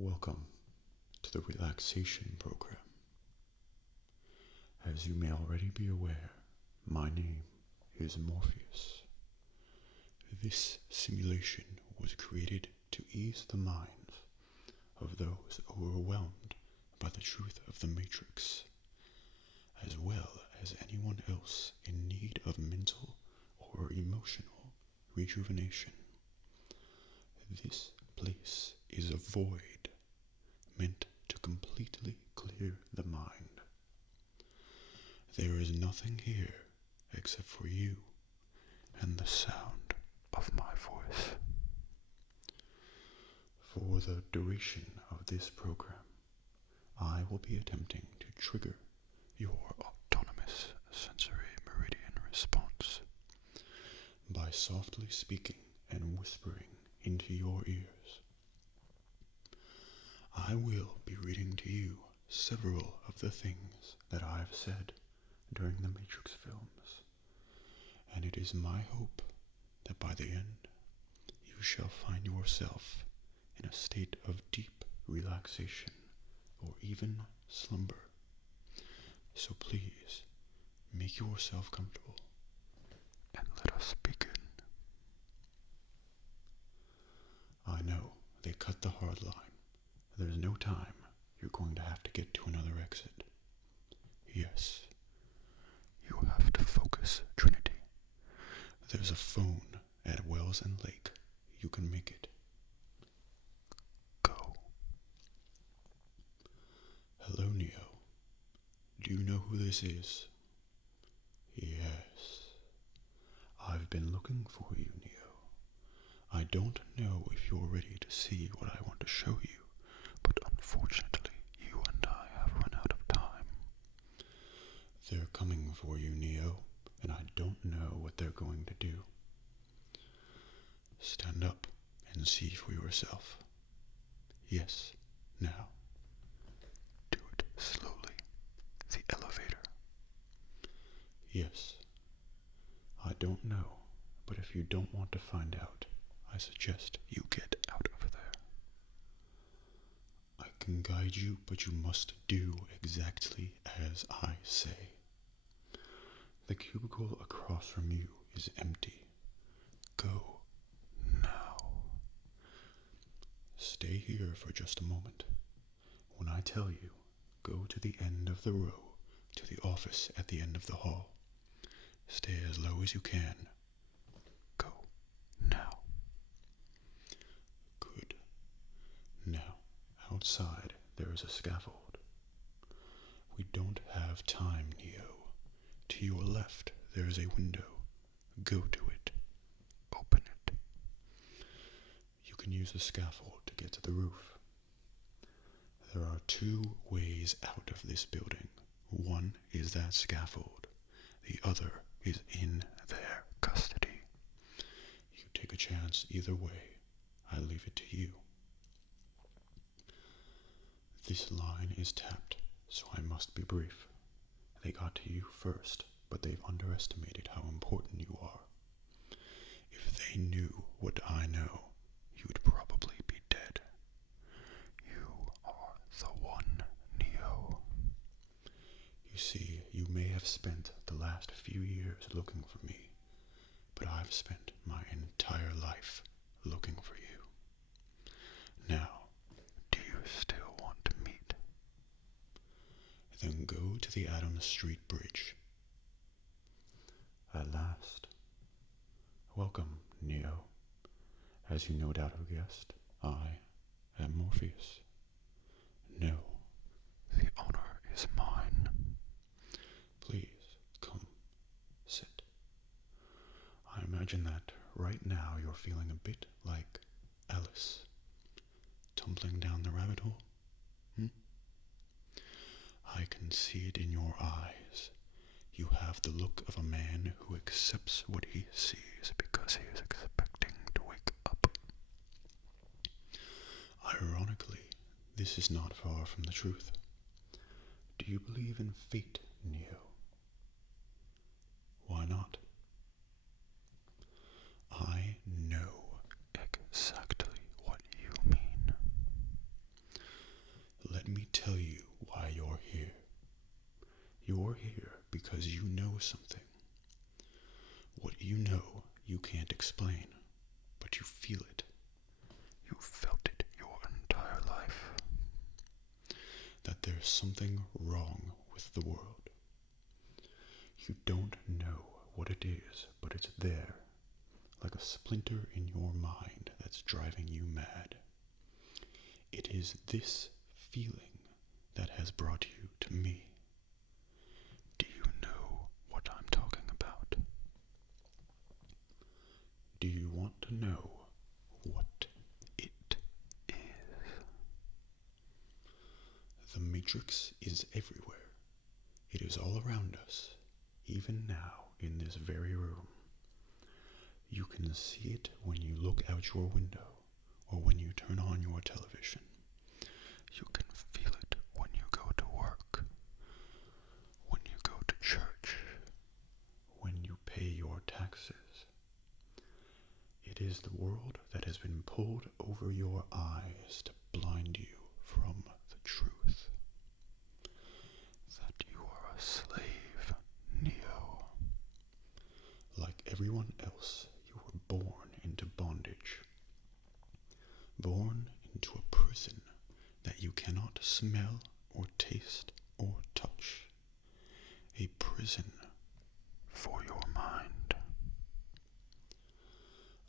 Welcome to the relaxation program. As you may already be aware, my name is Morpheus. This simulation was created to ease the minds of those overwhelmed by the truth of the Matrix, as well as anyone else in need of mental or emotional rejuvenation. This place is a void meant to completely clear the mind. There is nothing here except for you and the sound of my voice. For the duration of this program, I will be attempting to trigger your autonomous sensory meridian response by softly speaking and whispering into your ears. I will be reading to you several of the things that I have said during the Matrix films, and it is my hope that by the end you shall find yourself in a state of deep relaxation or even slumber. So please, make yourself comfortable and let us begin. I know they cut the hard line. There's no time. You're going to have to get to another exit. Yes, you have to focus, Trinity. There's a phone at Wells and Lake. You can make it. Go. Hello, Neo. Do you know who this is? Yes. I've been looking for you, Neo. I don't know if you're ready to see what I want to show you, but unfortunately, you and I have run out of time. They're coming for you, Neo, and I don't know what they're going to do. Stand up and see for yourself. Yes, now. Do it slowly. The elevator. Yes. I don't know, but if you don't want to find out, I suggest you get out of there. I can guide you, but you must do exactly as I say. The cubicle across from you is empty. Go now. Stay here for just a moment. When I tell you, go to the end of the row, to the office at the end of the hall. Stay as low as you can. Go now. Good. Now, outside there is a scaffold. We don't have time, Neo. To your left there is a window. Go to it. Open it. You can use the scaffold to get to the roof. There are two ways out of this building. One is that scaffold. The other is in their custody. You take a chance either way. I leave it to you. This line is tapped, so I must be brief. They got to you first, but they've underestimated how important you are. If they knew what I know, you'd probably be dead. You are the one, Neo. You see, you may have spent the last few years looking for me, but I've spent my entire life looking for you. Now, do you still want to meet? Then go to the Adams Street Bridge. At last. Welcome, Neo. As you no doubt have guessed, I am Morpheus. No, the honor is mine. Please, come, sit. I imagine that right now you're feeling a bit like Alice, tumbling down the rabbit hole. I can see it in your eyes. You have the look of a man who accepts what he sees because he is expecting to wake up. Ironically, this is not far from the truth. Do you believe in fate, Neo? Why not? I know exactly what you mean. You're here because you know something. What you know you can't explain, but you feel it. You felt it your entire life. That there's something wrong with the world. You don't know what it is, but it's there, like a splinter in your mind that's driving you mad. It is this feeling that has brought you to me. Do you know what I'm talking about? Do you want to know what it is? The Matrix is everywhere. It is all around us, even now in this very room. You can see it when you look out your window or when you turn on your television. You can feel it when you go to work, when you go to church, when you pay your taxes. It is the world that has been pulled over your eyes to blind you from the truth. That you are a slave, Neo. Like everyone else, you were born into bondage. Born into a prison that you cannot smell or taste or touch. A prison for your mind.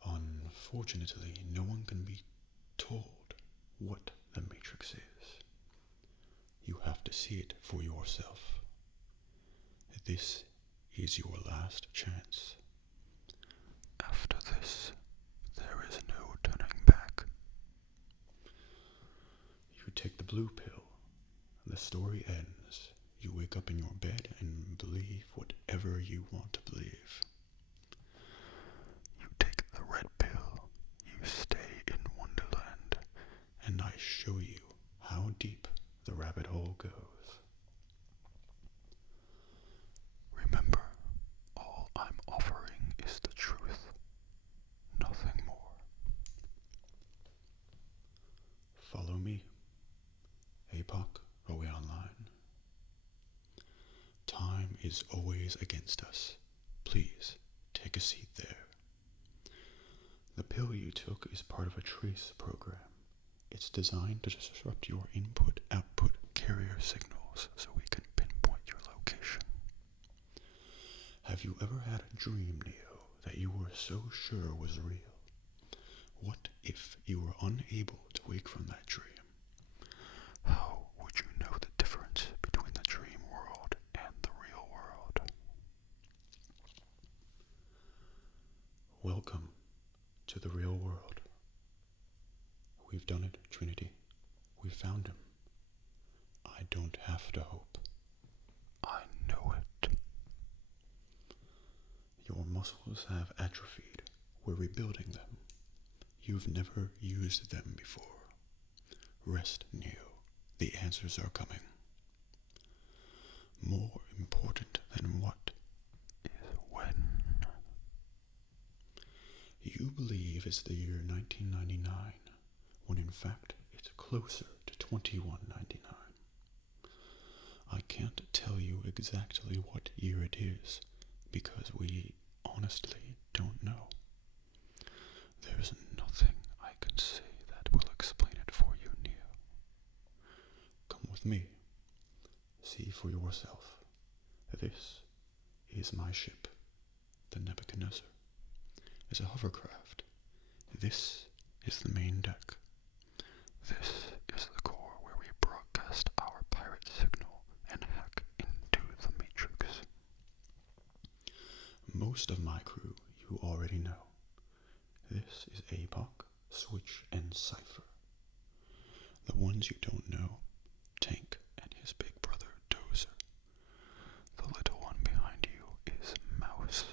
Unfortunately, no one can be told what the Matrix is. You have to see it for yourself. This is your last chance. After this, there is no turning back. You take the blue pill. The story ends. You wake up in your bed and believe whatever you want to believe. You take the red pill. You stay in Wonderland, and I show you how deep the rabbit hole goes. Remember, all I'm offering is the truth, nothing more. Follow me. APOC, are we online? Time is always against us. Please, take a seat there. The pill you took is part of a trace program. It's designed to disrupt your input-output carrier signals so we can pinpoint your location. Have you ever had a dream, Neo, that you were so sure was real? What if you were unable to wake from that dream? How would you know the difference between the dream world and the real world? Welcome to the real world. We've done it, Trinity. We found him. I don't have to hope. I know it. Your muscles have atrophied. We're rebuilding them. You've never used them before. Rest, Neo. The answers are coming. More important than what is when. You believe it's the year 1999, when in fact it's closer to 2199. I can't tell you exactly what year it is, because we honestly don't know. There's nothing I can say that will explain it for you, Neo. Come with me. See for yourself. This is my ship, the Nebuchadnezzar. It's a hovercraft. This is the main deck. This is the core where we broadcast our pirate signal and hack into the Matrix. Most of my crew you already know. This is APOC, Switch, and Cypher. The ones you don't know, Tank and his big brother Dozer. The little one behind you is Mouse.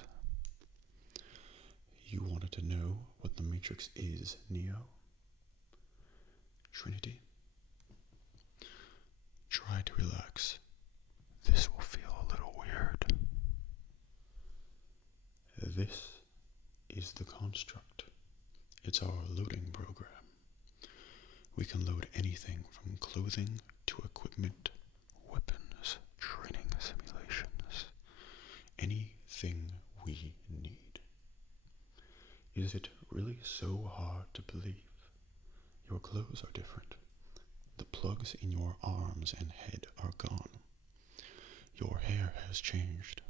You wanted to know what the Matrix is, Neo? Trinity? Try to relax. This will feel a little weird. This is the construct. It's our loading program. We can load anything from clothing to equipment, weapons, training simulations. we need. Is it really so hard to believe? Your clothes are different. The plugs in your arms and head are gone. Your hair has changed.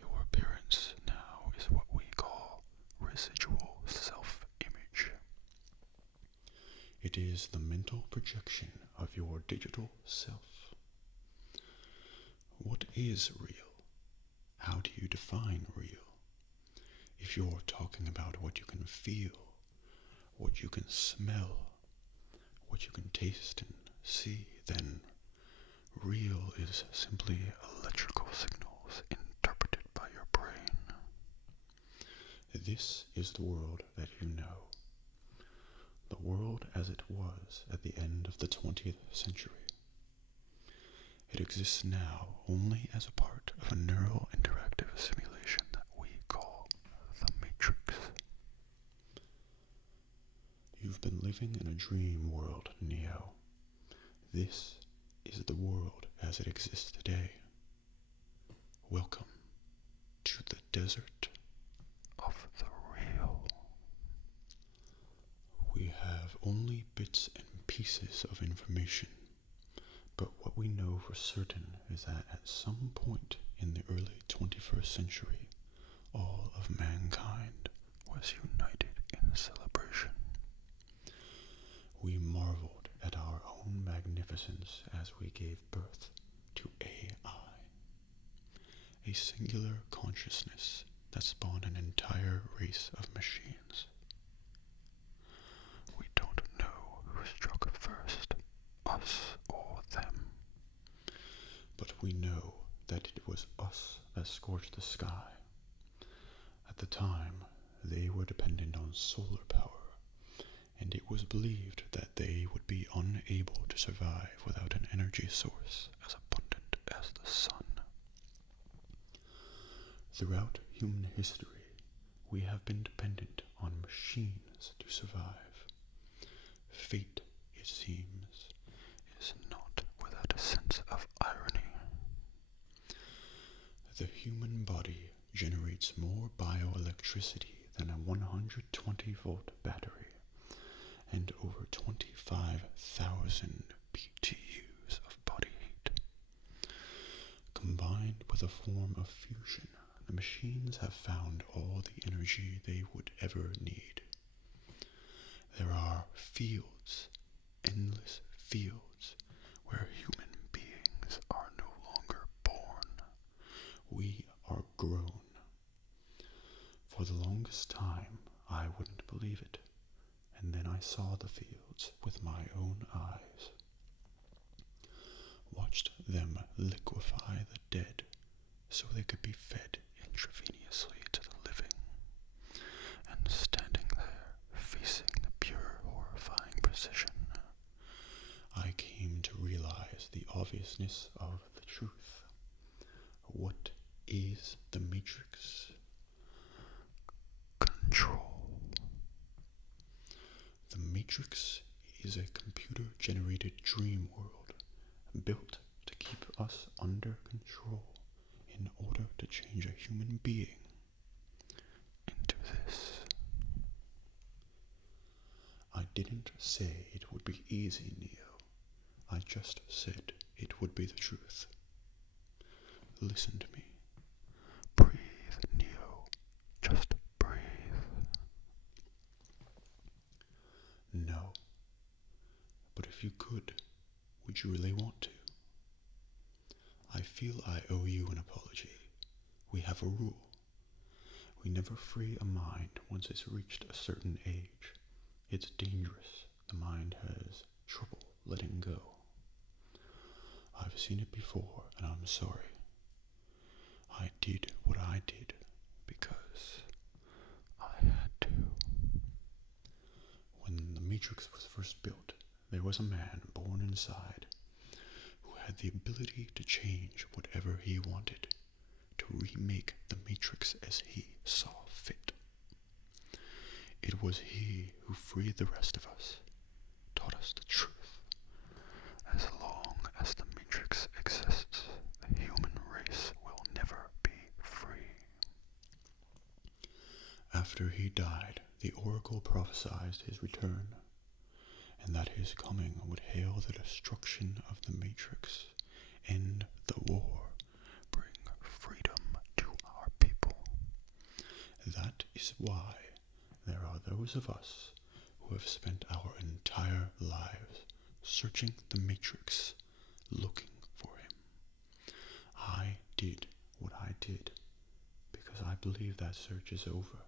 Your appearance now is what we call residual self-image. It is the mental projection of your digital self. What is real? How do you define real? If you're talking about what you can feel, what you can smell, what you can taste and see, then real is simply electrical signals interpreted by your brain. This is the world that you know. The world as it was at the end of the 20th century. It exists now only as a part of a neural interactive simulation that we call the Matrix. You've been living in a dream world, Neo. This is the world as it exists today. Welcome to the desert of the real. We have only bits and pieces of information, but what we know for certain is that at some point in the early 21st century, all of mankind was united in celebration. We marveled at our own magnificence as we gave birth to AI, a singular consciousness that spawned an entire race of machines. We don't know who struck first, us or them, but we know that it was us that scorched the sky. At the time, they were dependent on solar power, and it was believed that they would be unable to survive without an energy source as abundant as the sun. Throughout human history, we have been dependent on machines to survive. Fate, it seems, is not without a sense of irony. The human body generates more bioelectricity than a 120-volt battery, and over 25,000 BTUs of body heat. Combined with a form of fusion, the machines have found all the energy they would ever need. There are fields, endless fields, where human beings are no longer born. We are grown. For the longest time, I wouldn't believe it. And then I saw the fields with my own eyes, watched them liquefy the dead so they could be fed intravenously to the living, and standing there, facing the pure, horrifying precision, I came to realize the obviousness of the truth. What is the Matrix? Control. The Matrix is a computer-generated dream world built to keep us under control in order to change a human being into this. I didn't say it would be easy, Neo. I just said it would be the truth. Listen to me. Breathe, Neo. Just breathe. No. But if you could, would you really want to? I feel I owe you an apology. We have a rule. We never free a mind once it's reached a certain age. It's dangerous. The mind has trouble letting go. I've seen it before, and I'm sorry. I did what I did because I had to. When the Matrix was first built, there was a man born inside who had the ability to change whatever he wanted, to remake the Matrix as he saw fit. It was he who freed the rest of us, taught us the truth. As long as the Matrix exists, the human race will never be free. he died, the oracle prophesied his return, and that his coming would hail the destruction of the Matrix, end the war, bring freedom to our people. That is why there are those of us who have spent our entire lives searching the Matrix, looking for him. I did what I did because I believe that search is over.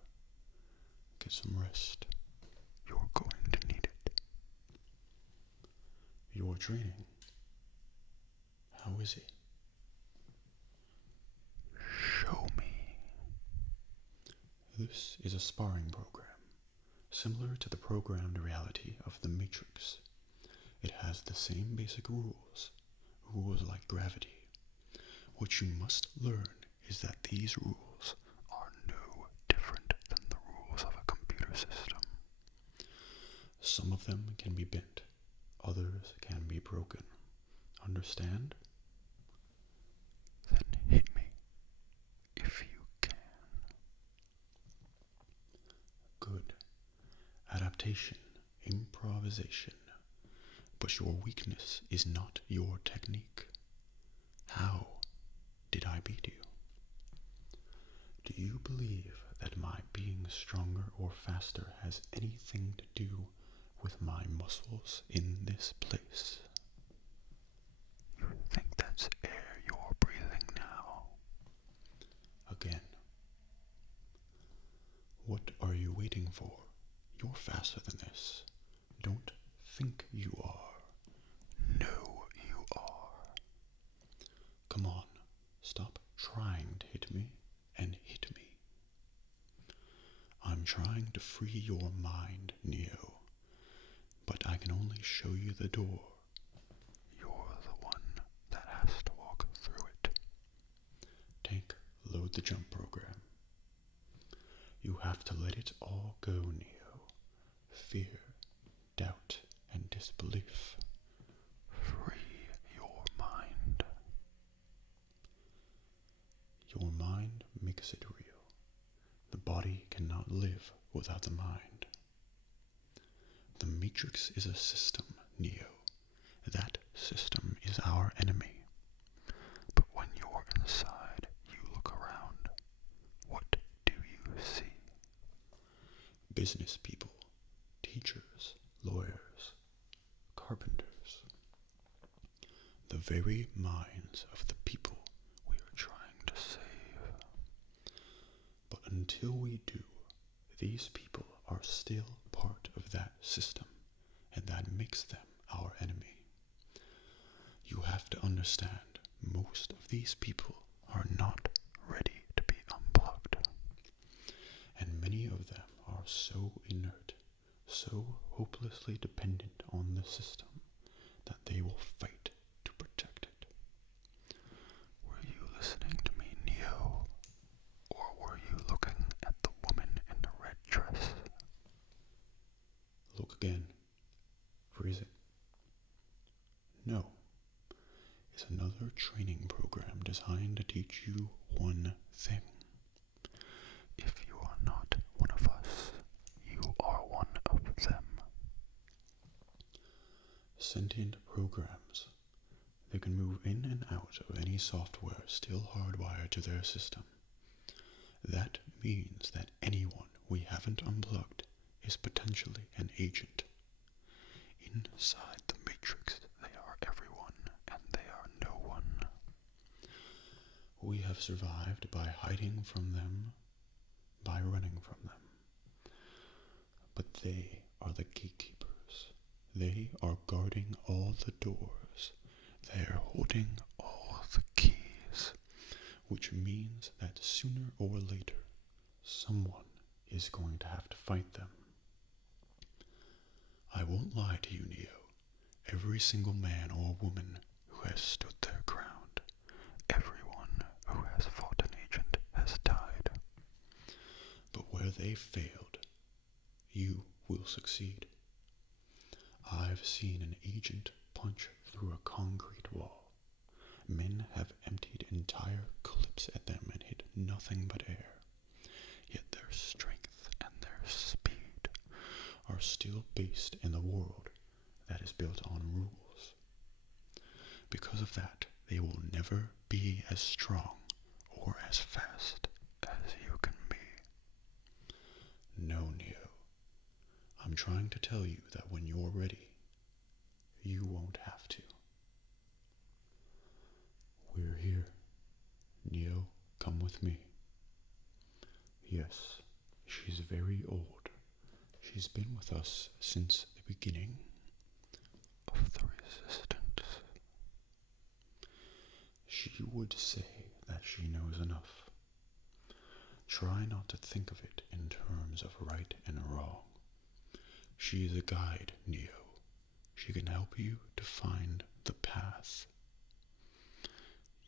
Get some rest. You're going to need it. Your training. How is it? Show me. This is a sparring program, similar to the programmed reality of the Matrix. It has the same basic rules like gravity. What you must learn is that these rules are no different than the rules of a computer system. Some of them can be bent, others can be broken. Understand? Then hit me, if you can. Good. Adaptation, improvisation. But your weakness is not your technique. How did I beat you? Do you believe that my being stronger or faster has anything to do with my muscles in this place? You think that's air you're breathing now? Again. What are you waiting for? You're faster than this. Don't think you are. No, you are. Come on, stop trying to hit me and hit me. I'm trying to free your mind, Neo, but I can only show you the door. You're the one that has to walk through it. Load the jump program. You have to let it all go, Neo. Fear, doubt, and disbelief. Free your mind. Your mind makes it real. The body cannot live without the mind. The Matrix is a system, Neo. That system is our enemy. But when you're inside, you look around. What do you see? Business people, teachers, lawyers, carpenters. The very minds of the people we are trying to save. But until we do, these people are still part of that system, and that makes them our enemy. You have to understand, most of these people are not ready to be unplugged. And many of them are so inert, so hopelessly dependent on the system, that they will fight to protect it. Were you listening to me, Neo? Or were you looking at the woman in the red dress? Look again. Freeze it. No. It's another training program designed to teach you one thing. If you are not one of us, you are one of them. Sentient programs. They can move in and out of any software still hardwired to their system. That means that anyone we haven't unplugged is potentially an agent. Inside the Matrix, they are everyone, and they are no one. We have survived by hiding from them, by running from them. But they are the gatekeepers. They are guarding all the doors. They are holding all the keys, which means that sooner or later, someone is going to have to fight them. I won't lie to you, Neo. Every single man or woman who has stood their ground, everyone who has fought an agent has died. But where they failed, you will succeed. I've seen an agent punch through a concrete wall. Men have emptied entire clips at them and hit nothing but air. Yet their strength and their are still based in the world that is built on rules. Because of that, they will never be as strong or as fast as you can be. No, Neo. I'm trying to tell you that when you're ready, you won't have to. We're here. Neo, come with me. Yes, she's very old. She's been with us since the beginning of the resistance. She would say that she knows enough. Try not to think of it in terms of right and wrong. She is a guide, Neo. She can help you to find the path.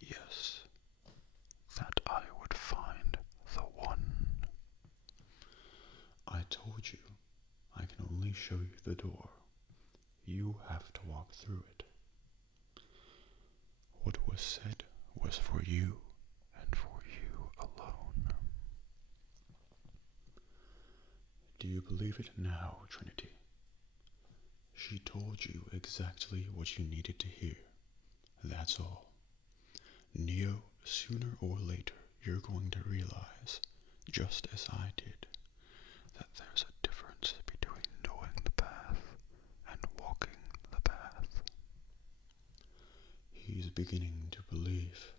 Yes, that I would find the one. I told you, I can only show you the door. You have to walk through it. What was said was for you and for you alone. Do you believe it now, Trinity? She told you exactly what you needed to hear. That's all. Neo, sooner or later, you're going to realize, just as I did, that there's a difference between knowing the path and walking the path. He's beginning to believe.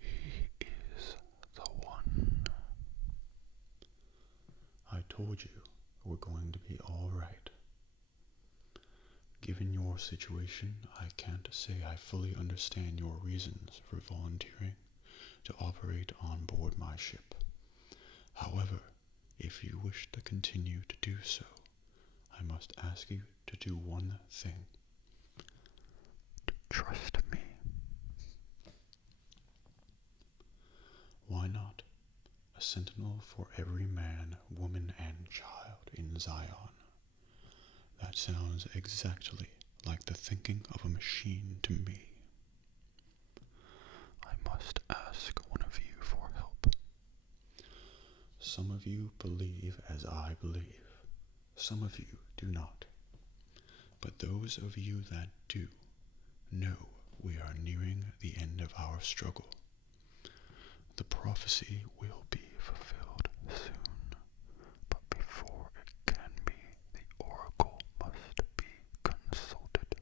He is the one. I told you we're going to be all right. Given your situation, I can't say I fully understand your reasons for volunteering to operate on board my ship. However, if you wish to continue to do so, I must ask you to do one thing. To trust me. Why not? A sentinel for every man, woman, and child in Zion. That sounds exactly like the thinking of a machine to me. I must ask one of you for help. Some of you believe as I believe. Some of you do not. But those of you that do know we are nearing the end of our struggle. The prophecy will be fulfilled soon, but before it can be, the oracle must be consulted.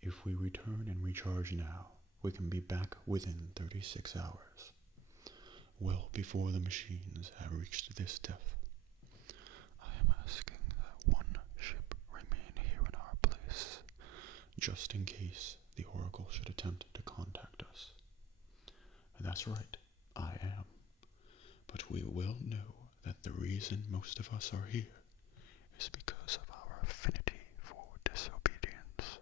If we return and recharge now, we can be back within 36 hours, well before the machines have reached this depth. I am asking that one ship remain here in our place, just in case the oracle should attempt to contact us. That's right, I am. But we will know that the reason most of us are here is because of our affinity for disobedience.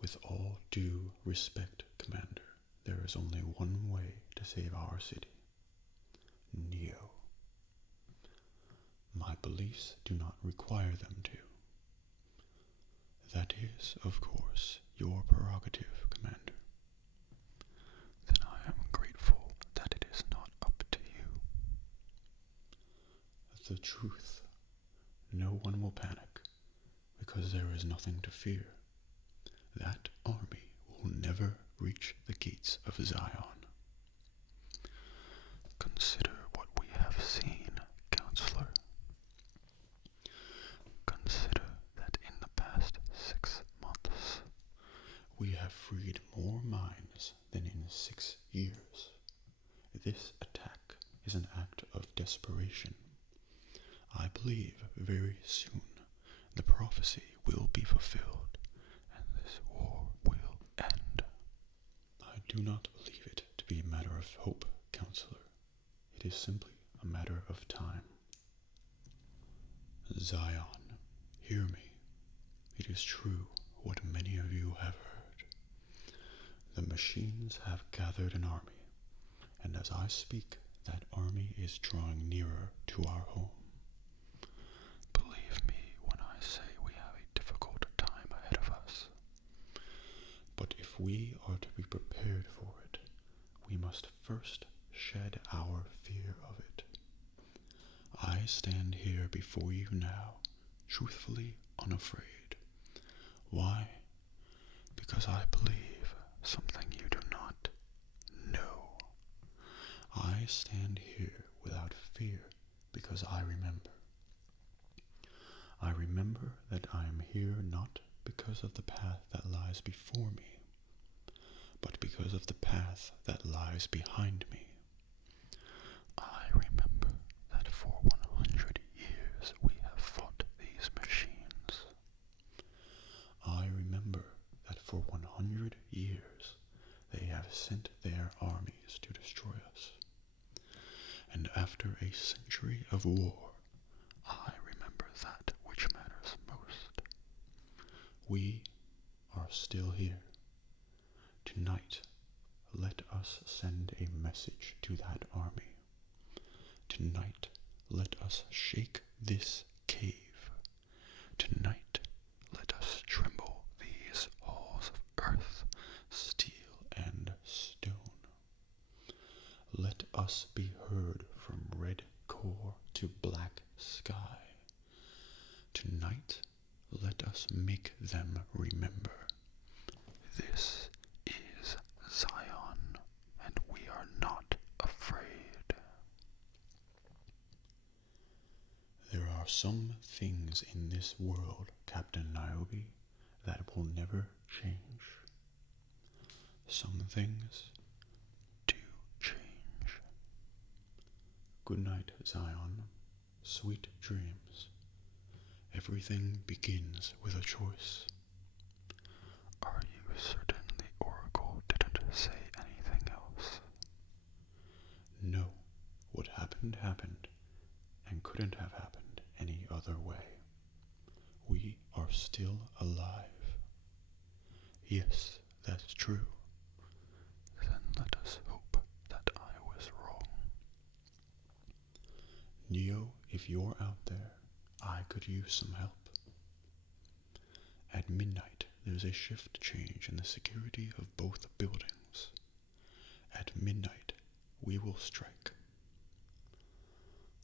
With all due respect, Commander, there is only one way to save our city. Neo. My beliefs do not require them to. That is, of course, your prerogative, Commander. Then I am grateful that it is not up to you. The truth. No one will panic, because there is nothing to fear. That army will never reach the gates of Zion. Consider what we have seen, Counselor. Consider that in the past 6 months, we have freed more minds than in 6 years. This attack is an act of desperation. I believe very soon the prophecy will be fulfilled, and this war will end. I do not believe it to be a matter of hope, Counselor. It is simply a matter of time. Zion, hear me. It is true what many of you have heard. The machines have gathered an army, and as I speak, that army is drawing nearer to our home. Believe me when I say we have a difficult time ahead of us. But if we are to be prepared for it, we must first shed our fear of it. I stand here before you now, truthfully unafraid. Why? Because I believe something you do not know. I stand here without fear because I remember. I remember that I am here not because of the path that lies before me, but because of the path that lies behind me. I remember that for 100 years we have fought these machines. I remember that for 100 years they have sent their armies to destroy us. And after a century of war, I remember that which matters most. We are still here. Tonight, let us send a message to that army. Tonight, let us shake this cave. Tonight, let us tremble these halls of earth, steel, and stone. Let us be heard from red core to black sky. Tonight, let us make them remember. This is Zion, and we are not afraid. There are some things in this world, Captain Niobe, that will never change. Some things do change. Good night, Zion. Sweet dreams. Everything begins with a choice. Are you certain the oracle didn't say anything else? No. What happened happened, and couldn't have happened any other way. We are still alive. Yes, that's true. Then let us hope that I was wrong. Neo, if you're out there, I could use some help. At midnight, there's a shift change in the security of both buildings. At midnight, we will strike.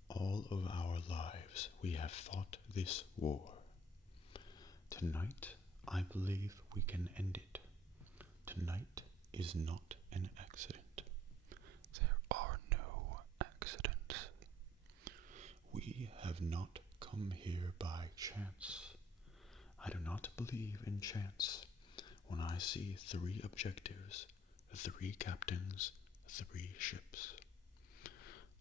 All of our lives we have fought this war. Tonight, I believe we can end it. Tonight is not an accident. There are no accidents. We have not come here by chance. I do not believe in chance when I see 3 objectives, 3 captains, 3 ships.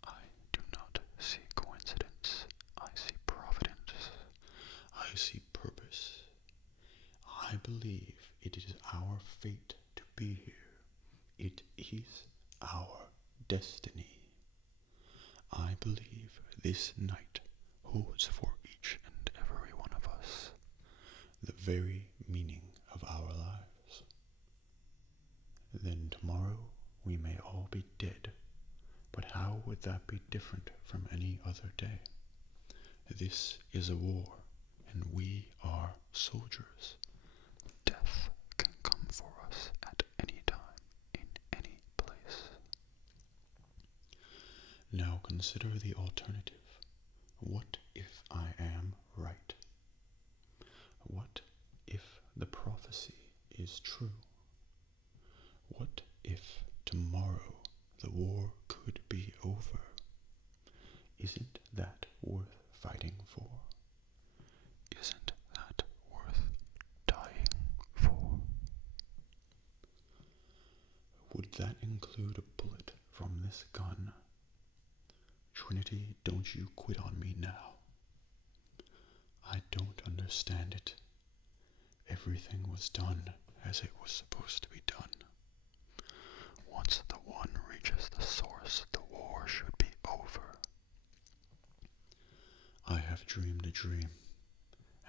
I do not see coincidence. I see providence. I see purpose. I believe it is our fate to be here. It is our destiny. I believe this night holds for each and every one of us the very meaning of our lives. Then tomorrow we may all be dead, but how would that be different from any other day? This is a war, and we are soldiers. Death can come for us at any time, in any place. Now consider the alternative. What if I am right? What if the prophecy is true? What if tomorrow the war could be over? Isn't that worth fighting for? Isn't that worth dying for? Would that include a bullet from this gun? Trinity, don't you quit on me now. I don't understand it. Everything was done as it was supposed to be done. Once the one reaches the source, the war should be over. I have dreamed a dream,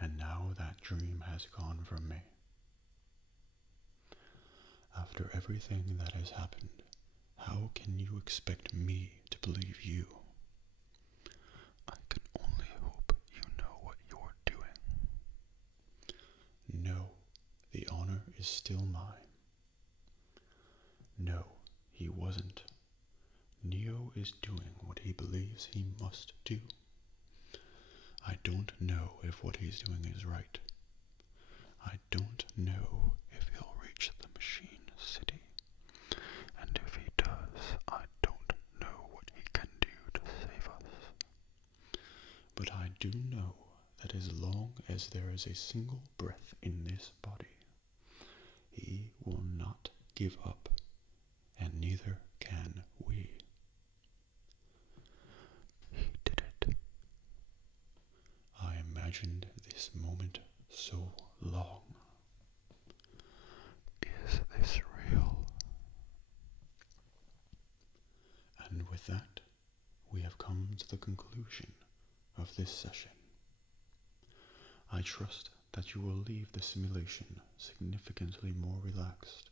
and now that dream has gone from me. After everything that has happened, how can you expect me to believe you? I can only hope you know what you're doing. No, the honor is still mine. No, he wasn't. Neo is doing what he believes he must do. I don't know if what he's doing is right. I don't know if he'll reach the machine city. And if he does, I don't know what he can do to save us. But I do know that as long as there is a single breath in this body, he will not give up, and neither can we. He did it. I imagined this moment so long. Is this real? And with that, we have come to the conclusion of this session. I trust that you will leave the simulation significantly more relaxed